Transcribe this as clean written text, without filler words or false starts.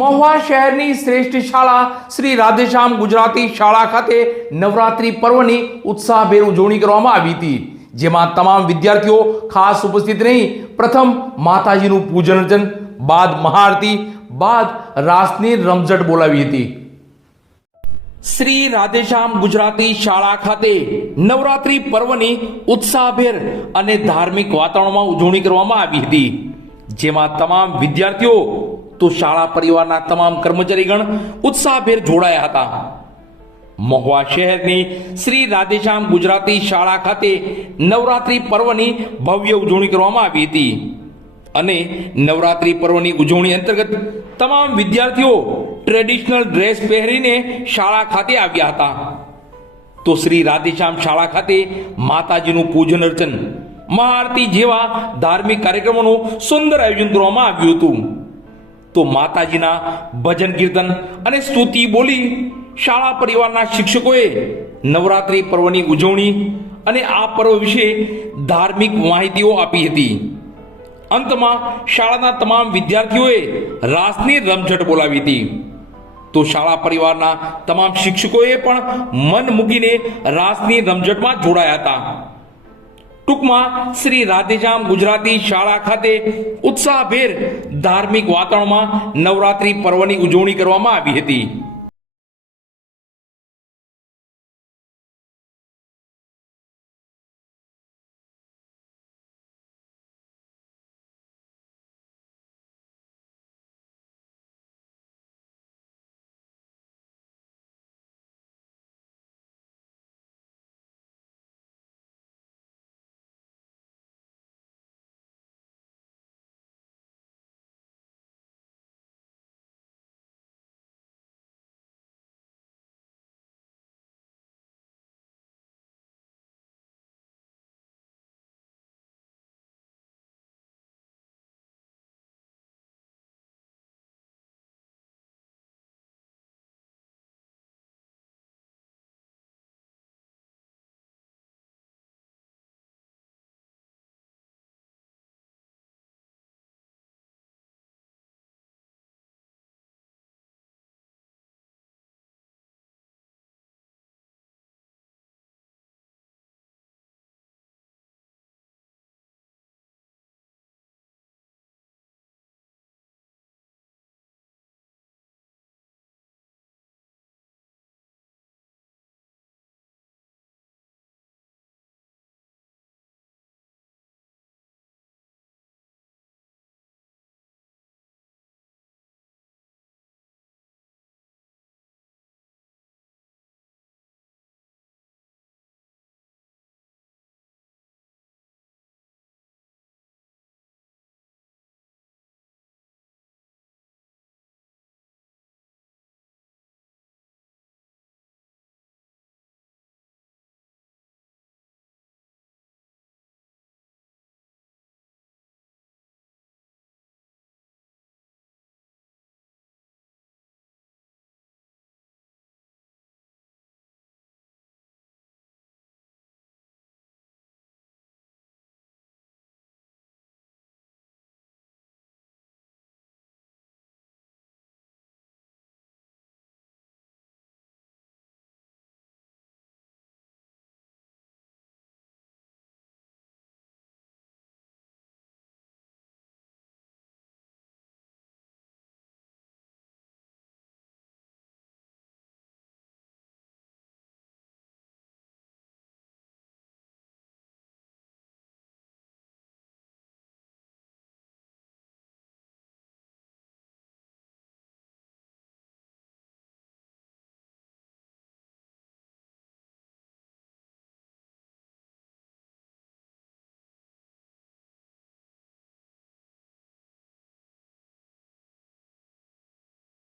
મહુવા શહેરની શ્રેષ્ઠ શાળા શ્રી રાધેશ્યામ ગુજરાતી શાળા ખાતે નવરાત્રી પર્વની ઉત્સાહભેર ઉજવણી કરવામાં આવી હતી, જેમાં તમામ વિદ્યાર્થીઓ ખાસ ઉપસ્થિત રહી પ્રથમ માતાજીનું પૂજન અર્ચન બાદ મહાઆરતી બાદ રાસની રમઝટ બોલાવી હતી। શ્રી રાધેશ્યામ ગુજરાતી શાળા ખાતે નવરાત્રી પર્વની ઉત્સાહભેર અને ધાર્મિક વાતાવરણમાં ઉજવણી કરવામાં આવી હતી, જેમાં તમામ વિદ્યાર્થીઓ તો શાળા પરિવારના તમામ કર્મચારીગણ ઉત્સાહભેર જોડાયા હતા। મહુવા શહેરની શ્રી રાધેશ્યામ ગુજરાતી શાળા ખાતે નવરાત્રી પર્વની ભવ્ય ઉજવણી કરવામાં આવી હતી અને નવરાત્રી પર્વની ઉજવણી અંતર્ગત તમામ વિદ્યાર્થીઓ ટ્રેડિશનલ ડ્રેસ પહેરીને શાળા ખાતે આવ્યા હતા। તો શ્રી રાધેશ્યામ શાળા ખાતે માતાજીનું પૂજન અર્ચન, મહાઆરતી જેવા ધાર્મિક કાર્યક્રમોનું સુંદર આયોજન કરવામાં આવ્યું હતું। તો માતાજીના ભજન કીર્તન અને સ્તુતિ બોલી શાળા પરિવારના શિક્ષકોએ નવરાત્રી પર્વની ઉજવણી અને આ પર્વ વિશે ધાર્મિક માહિતીઓ આપી હતી। અંતમાં શાળાના તમામ વિદ્યાર્થીઓએ રાસની રમઝટ બોલાવી હતી। તો શાળા પરિવારના તમામ શિક્ષકોએ પણ મન મૂકીને રાસની રમઝટમાં જોડાયા હતા। ટૂંકમાં શ્રી રાધેશ્યામ ગુજરાતી શાળા ખાતે ઉત્સાહભેર ધાર્મિક વાતાવરણમાં નવરાત્રી પર્વની ઉજવણી કરવામાં આવી હતી।